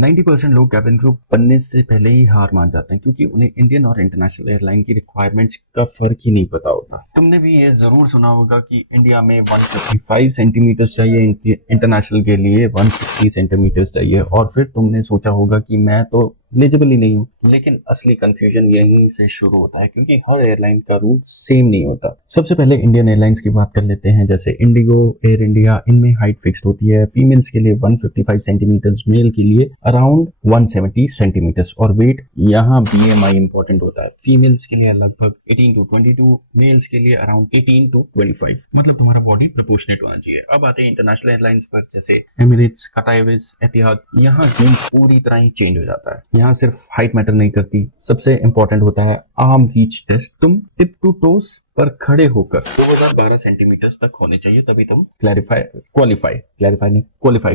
90% लोग cabin crew बनने से पहले ही हार मान जाते हैं क्योंकि उन्हें इंडियन और इंटरनेशनल एयरलाइन की रिक्वायरमेंट्स का फर्क ही नहीं पता होता। तुमने भी ये जरूर सुना होगा कि इंडिया में 155 सेंटीमीटर चाहिए, इंटरनेशनल के लिए 160 सेंटीमीटर चाहिए, और फिर तुमने सोचा होगा कि मैं तो एलिजिबल ही नहीं हूँ। लेकिन असली कंफ्यूजन यहीं से शुरू होता है क्योंकि हर एयरलाइन का रूल सेम नहीं होता। सबसे पहले इंडियन एयरलाइंस की बात कर लेते हैं, जैसे इंडिगो, एयर इंडिया, इनमें हाइट फिक्स्ड होती है। फीमेल्स के लिए 155 सेंटीमीटर्स, मेल के लिए अराउंड 170 सेंटीमीटर्स, और वेट यहाँ बीएमआई इंपॉर्टेंट होता है। फीमेल्स के लिए लगभग 18 to 22, मेल्स के लिए अराउंड 18 to 25, मतलब तुम्हारा बॉडी प्रोपोर्शनेट होना चाहिए। अब आते हैं इंटरनेशनल एयरलाइंस पर, जैसे एमिरेट्स, कतर एयरवेज, एतिहाद। यहाँ गेम पूरी तरह ही चेंज हो जाता है। यहाँ सिर्फ हाइट मैटर नहीं करती, सबसे इंपॉर्टेंट होता है आर्म रीच टेस्ट। तुम टिप टू टोस पर खड़े होकर 2012 सेंटीमीटर तक होने चाहिए, तभी तुम क्वालिफाई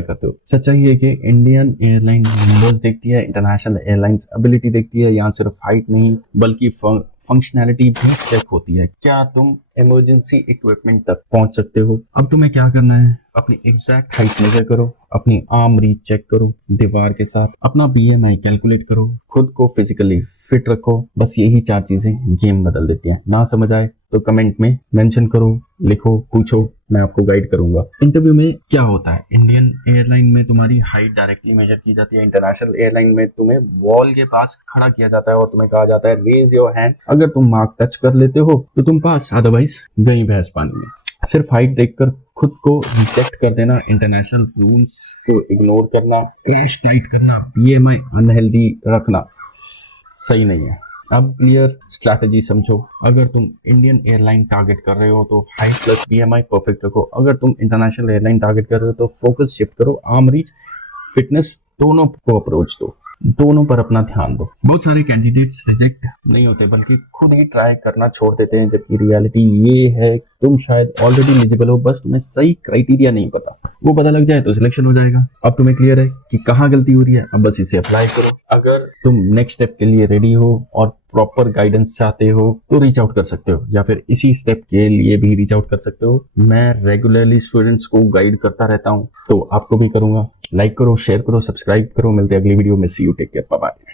करते हो। सच्चाई है कि इंडियन एयरलाइन नंबर्स देखती है, इंटरनेशनल एयरलाइंस एबिलिटी देखती है। यहाँ सिर्फ हाइट नहीं बल्कि फंक्शनैलिटी भी चेक होती है। क्या तुम इमरजेंसी इक्विपमेंट तक पहुंच सकते हो? अब तुम्हें क्या करना है, अपनी एग्जैक्ट हाइट मेजर करो, अपनी आर्म रीच चेक करो दीवार के साथ, अपना बीएमआई कैलकुलेट करो, खुद को फिजिकली फिट रखो। बस यही 4 चीजें गेम बदल देती हैं। ना समझ आए तो कमेंट में मेंशन करो, लिखो, पूछो, मैं आपको गाइड करूंगा। इंटरव्यू में क्या होता है, इंडियन एयरलाइन में तुम्हारी हाइट डायरेक्टली मेजर की जाती है। इंटरनेशनल एयरलाइन में तुम्हें वॉल के पास खड़ा किया जाता है और तुम्हें कहा जाता है रेज योर हैंड। अगर तुम मार्क टच कर लेते हो तो तुम पास, अदरवाइज गई भैंस पानी में। सिर्फ हाइट देखकर खुद को रिजेक्ट कर देना, इंटरनेशनल रूल्स को इग्नोर करना, क्रैश टाइट करना, बीएमआई अनहेल्दी रखना सही नहीं है। अब क्लियर स्ट्रैटेजी समझो। अगर तुम इंडियन एयरलाइन टारगेट कर रहे हो तो हाइट प्लस बीएमआई परफेक्ट रखो। अगर तुम इंटरनेशनल एयरलाइन टारगेट कर रहे हो तो फोकस शिफ्ट करो, आर्म रीच, फिटनेस दोनों को अप्रोच दो, दोनों पर अपना ध्यान दो। बहुत सारे कैंडिडेट्स रिजेक्ट नहीं होते बल्कि खुद ही ट्राई करना छोड़ देते हैं, जबकि रियलिटी ये है तुम शायद ऑलरेडी एलिजिबल हो, बस तुम्हें सही क्राइटेरिया नहीं पता। वो पता लग जाए तो सिलेक्शन हो जाएगा। अब तुम्हें क्लियर है कि कहाँ गलती हो रही है, अब बस इसे अप्लाई करो। अगर तुम नेक्स्ट स्टेप के लिए रेडी हो और प्रॉपर गाइडेंस चाहते हो तो रीच आउट कर सकते हो, या फिर इसी स्टेप के लिए भी रीच आउट कर सकते हो। मैं रेगुलरली स्टूडेंट्स को गाइड करता रहता हूँ, तो आपको भी करूंगा। लाइक करो, शेयर करो, सब्सक्राइब करो। मिलते हैं अगली वीडियो में। See you, take care, bye bye.